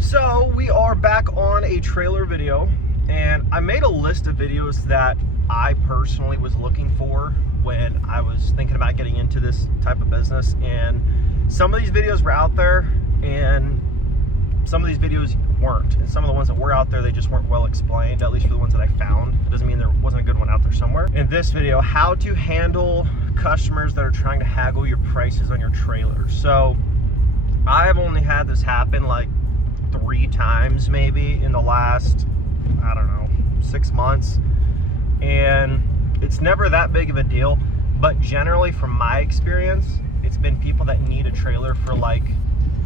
So we are back on a trailer video, and I made a list of videos that I personally was looking for when I was thinking about getting into this type of business. And some of these videos were out there and some of these videos weren't. And some of the ones that were out there, they just weren't well explained, at least for the ones that I found. It doesn't mean there wasn't a good one out there somewhere. In this video, how to handle customers that are trying to haggle your prices on your trailer. So I've only had this happen like 3 times maybe in the last, I don't know, 6 months. And it's never that big of a deal, but generally from my experience, it's been people that need a trailer for like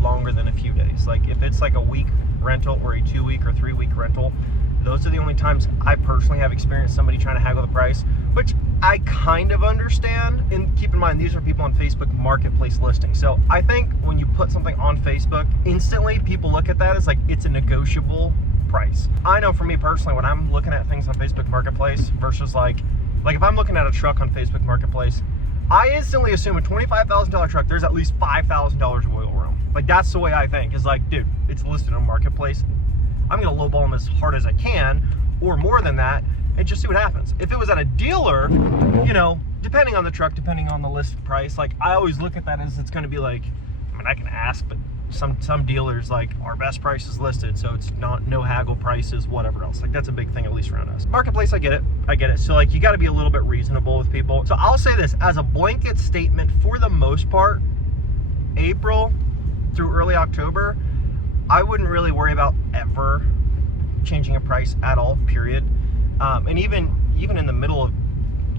longer than a few days. Like if it's like a week rental or a 2-week or 3-week rental, those are the only times I personally have experienced somebody trying to haggle the price, which I kind of understand. And keep in mind, these are people on Facebook Marketplace listings. So I think when you put something on Facebook, instantly people look at that as like it's a negotiable price. I know for me personally, when I'm looking at things on Facebook Marketplace versus like if I'm looking at a truck on Facebook Marketplace, I instantly assume a $25,000 truck, there's at least $5,000 of wiggle room. Like that's the way I think, is like, dude, it's listed on Marketplace. I'm gonna lowball them as hard as I can, or more than that, and just see what happens. If it was at a dealer, you know, depending on the truck, depending on the list price, like I always look at that as it's gonna be like, I mean, I can ask, but some dealers, like, our best price is listed, so it's not no haggle prices, whatever else. Like that's a big thing, at least around us. Marketplace, I get it. So like you gotta be a little bit reasonable with people. So I'll say this as a blanket statement, for the most part, April through early October, I wouldn't really worry about ever changing a price at all, period. And even in the middle of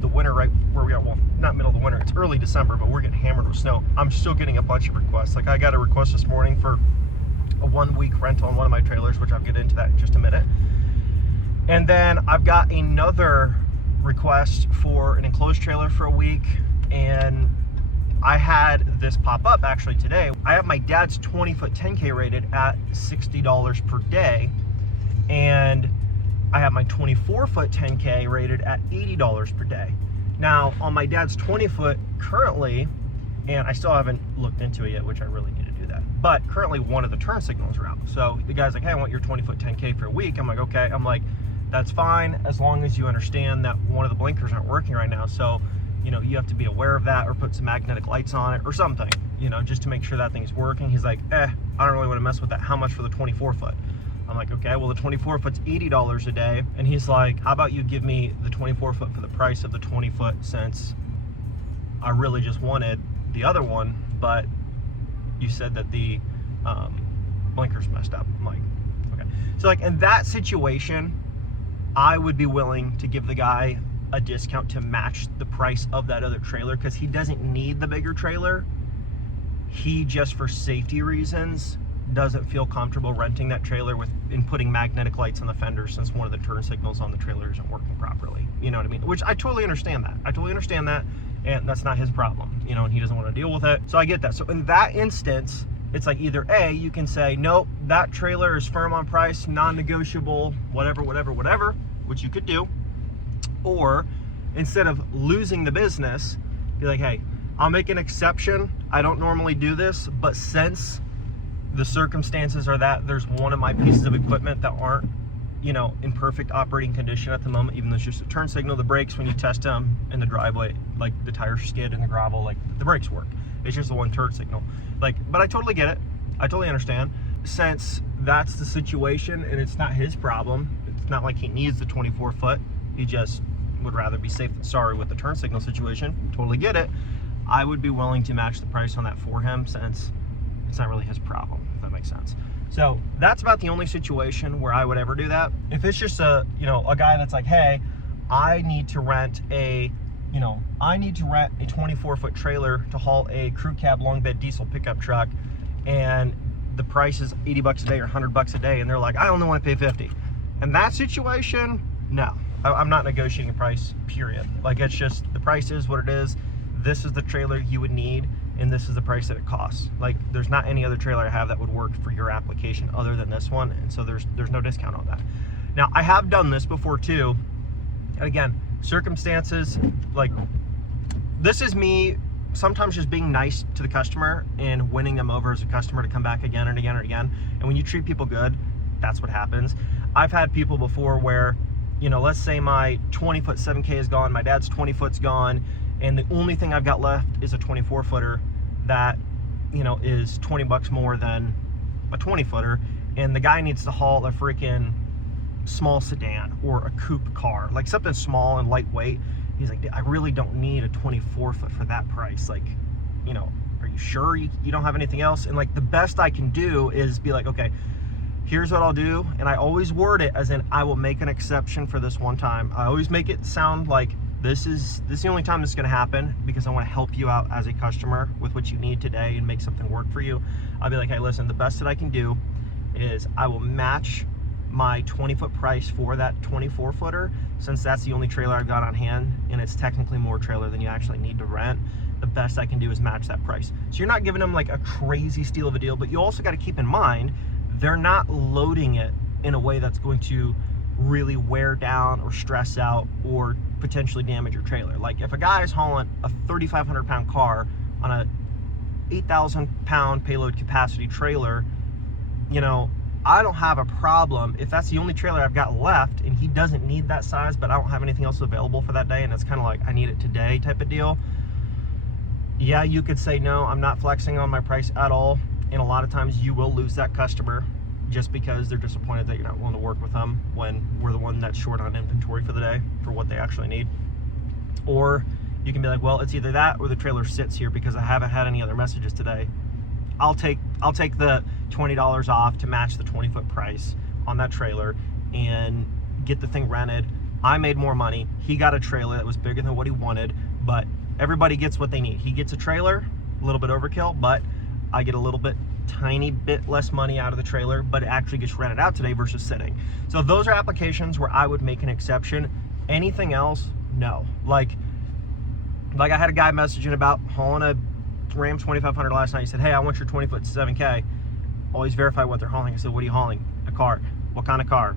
the winter, right where we are, well, not middle of the winter, it's early December, but we're getting hammered with snow. I'm still getting a bunch of requests. Like I got a request this morning for a 1-week rental on one of my trailers, which I'll get into that in just a minute. And then I've got another request for an enclosed trailer for a week, and I had this pop up actually today. I have my dad's 20-foot 10K rated at $60 per day, and I have my 24-foot 10K rated at $80 per day. Now, on my dad's 20-foot currently, and I still haven't looked into it yet, which I really need to do that, but currently one of the turn signals are out. So the guy's like, hey, I want your 20-foot 10K for a week. I'm like, okay. I'm like, that's fine, as long as you understand that one of the blinkers aren't working right now. So, you know, you have to be aware of that, or put some magnetic lights on it or something, you know, just to make sure that thing's working. He's like, I don't really want to mess with that. How much for the 24-foot? I'm like, okay, well, the 24-foot's $80 a day. And he's like, how about you give me the 24-foot for the price of the 20-foot, since I really just wanted the other one, but you said that the blinker's messed up. I'm like, okay. So like in that situation, I would be willing to give the guy a discount to match the price of that other trailer, because he doesn't need the bigger trailer. He just, for safety reasons, doesn't feel comfortable renting that trailer and putting magnetic lights on the fenders, since one of the turn signals on the trailer isn't working properly. You know what I mean? Which I totally understand that. And that's not his problem, you know, and he doesn't want to deal with it. So I get that. So in that instance, it's like either A, you can say, nope, that trailer is firm on price, non-negotiable, whatever, which you could do. Or instead of losing the business, be like, hey, I'll make an exception. I don't normally do this, but since the circumstances are that there's one of my pieces of equipment that aren't, you know, in perfect operating condition at the moment, even though it's just a turn signal, the brakes, when you test them in the driveway, like the tires skid in the gravel, like the brakes work. It's just the one turn signal. Like, but I totally get it. I totally understand. Since that's the situation and it's not his problem, it's not like he needs the 24-foot. He just would rather be safe than sorry with the turn signal situation. Totally get it. I would be willing to match the price on that for him, since it's not really his problem, if that makes sense. So that's about the only situation where I would ever do that. If it's just a guy that's like, hey, I need to rent a 24-foot trailer to haul a crew cab long bed diesel pickup truck, and the price is $80 a day or $100 a day, and they're like, I only want to pay $50. In that situation, no, I'm not negotiating a price, period. Like, it's just, the price is what it is. This is the trailer you would need, and this is the price that it costs. Like, there's not any other trailer I have that would work for your application other than this one, and so there's no discount on that. Now, I have done this before too, and again, circumstances, like, this is me sometimes just being nice to the customer and winning them over as a customer to come back again and again and again. And when you treat people good, that's what happens. I've had people before where, you know, let's say my 20-foot 7K is gone, my dad's 20-foot's gone, and the only thing I've got left is a 24-footer that, you know, is 20 bucks more than a 20-footer, and the guy needs to haul a freaking small sedan or a coupe car, like something small and lightweight. He's like, I really don't need a 24-foot for that price. Like, you know, are you sure you don't have anything else? And like, the best I can do is be like, okay, here's what I'll do. And I always word it as in, I will make an exception for this one time. I always make it sound like this is the only time this is going to happen, because I want to help you out as a customer with what you need today and make something work for you. I'll be like, hey, listen, the best that I can do is I will match my 20-foot price for that 24-footer, since that's the only trailer I've got on hand, and it's technically more trailer than you actually need to rent. The best I can do is match that price. So you're not giving them like a crazy steal of a deal, but you also got to keep in mind, they're not loading it in a way that's going to really wear down or stress out or potentially damage your trailer. Like if a guy is hauling a 3,500 pound car on a 8,000 pound payload capacity trailer, you know, I don't have a problem if that's the only trailer I've got left and he doesn't need that size, but I don't have anything else available for that day, and it's kind of like I need it today type of deal. Yeah, you could say, no, I'm not flexing on my price at all, and a lot of times you will lose that customer just because they're disappointed that you're not willing to work with them when we're the one that's short on inventory for the day for what they actually need. Or you can be like, well, it's either that or the trailer sits here because I haven't had any other messages today. I'll take the $20 off to match the 20-foot price on that trailer and get the thing rented. I made more money. He got a trailer that was bigger than what he wanted, but everybody gets what they need. He gets a trailer, a little bit overkill, but I get a little bit, tiny bit less money out of the trailer, but it actually gets rented out today versus sitting. So those are applications where I would make an exception. Anything else, no. Like I had a guy messaging about hauling a Ram 2500 last night. He said, hey, I want your 20-foot 7K. Always verify what they're hauling. I said, what are you hauling? A car. What kind of car?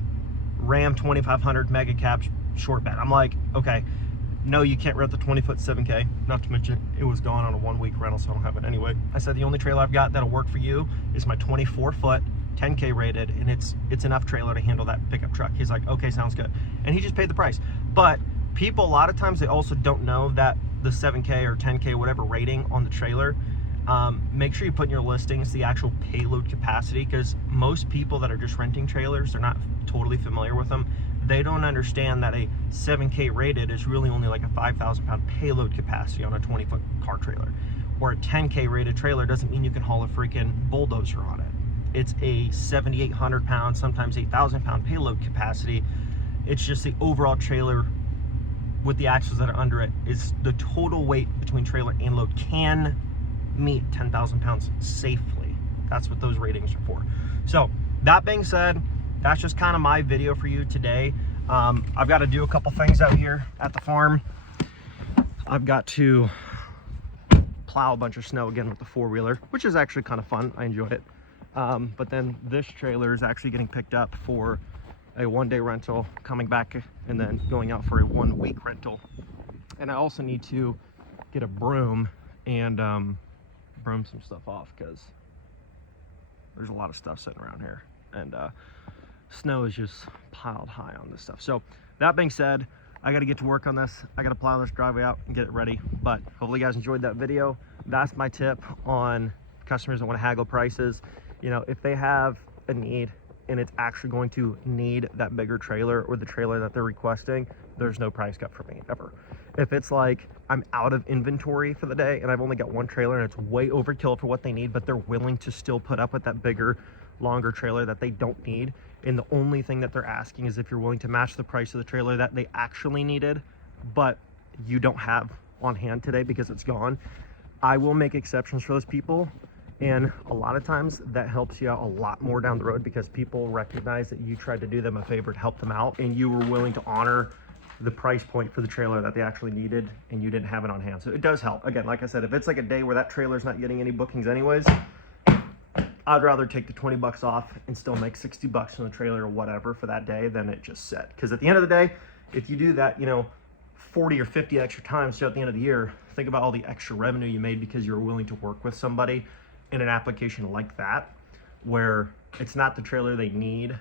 Ram 2500 mega cab short bed. I'm like, okay, no, you can't rent the 20-foot 7K. Not to mention it was gone on a 1-week rental, so I don't have it anyway. I said, the only trailer I've got that'll work for you is my 24-foot 10K rated, and it's enough trailer to handle that pickup truck. He's like, okay, sounds good. And he just paid the price. But people, a lot of times, they also don't know that the 7K or 10K, whatever rating on the trailer, make sure you put in your listings the actual payload capacity, because most people that are just renting trailers, they're not totally familiar with them. They don't understand that a 7K rated is really only like a 5,000 pound payload capacity on a 20-foot car trailer. Or a 10K rated trailer doesn't mean you can haul a freaking bulldozer on it. It's a 7,800 pound, sometimes 8,000 pound payload capacity. It's just the overall trailer with the axles that are under it is the total weight between trailer and load can meet 10,000 pounds safely. That's what those ratings are for. So that being said, that's just kind of my video for you today. I've got to do a couple things out here at the farm. I've got to plow a bunch of snow again with the 4-wheeler, which is actually kind of fun. I enjoy it. But then this trailer is actually getting picked up for a 1-day rental, coming back and then going out for a 1-week rental. And I also need to get a broom and broom some stuff off, because there's a lot of stuff sitting around here, and snow is just piled high on this stuff. So that being said, I got to get to work on this. I got to plow this driveway out and get it ready. But hopefully you guys enjoyed that video. That's my tip on customers that want to haggle prices. You know, if they have a need and it's actually going to need that bigger trailer or the trailer that they're requesting, there's no price cut for me ever. If it's like I'm out of inventory for the day and I've only got one trailer and it's way overkill for what they need, but they're willing to still put up with that bigger, longer trailer that they don't need, and the only thing that they're asking is if you're willing to match the price of the trailer that they actually needed, but you don't have on hand today because it's gone, I will make exceptions for those people. And a lot of times that helps you out a lot more down the road, because people recognize that you tried to do them a favor to help them out, and you were willing to honor the price point for the trailer that they actually needed, and you didn't have it on hand. So it does help. Again, like I said, if it's like a day where that trailer's not getting any bookings anyways, I'd rather take the 20 bucks off and still make 60 bucks on the trailer or whatever for that day than it just set. Because at the end of the day, if you do that, you know, 40 or 50 extra times throughout the end of the year, Think about all the extra revenue you made because you're willing to work with somebody in an application like that, where it's not the trailer they need,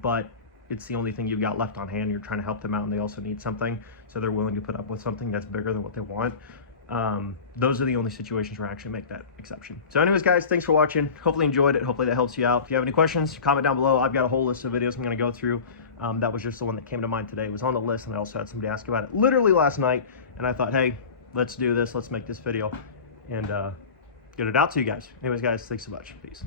but it's the only thing you've got left on hand. You're trying to help them out and they also need something, so they're willing to put up with something that's bigger than what they want. Those are the only situations where I actually make that exception. So anyways, guys, thanks for watching. Hopefully you enjoyed it. Hopefully that helps you out. If you have any questions, comment down below. I've got a whole list of videos I'm going to go through. That was just the one that came to mind today. It was on the list, and I also had somebody ask about it literally last night, and I thought, hey, let's do this. Let's make this video and get it out to you guys. Anyways, guys, thanks so much. Peace.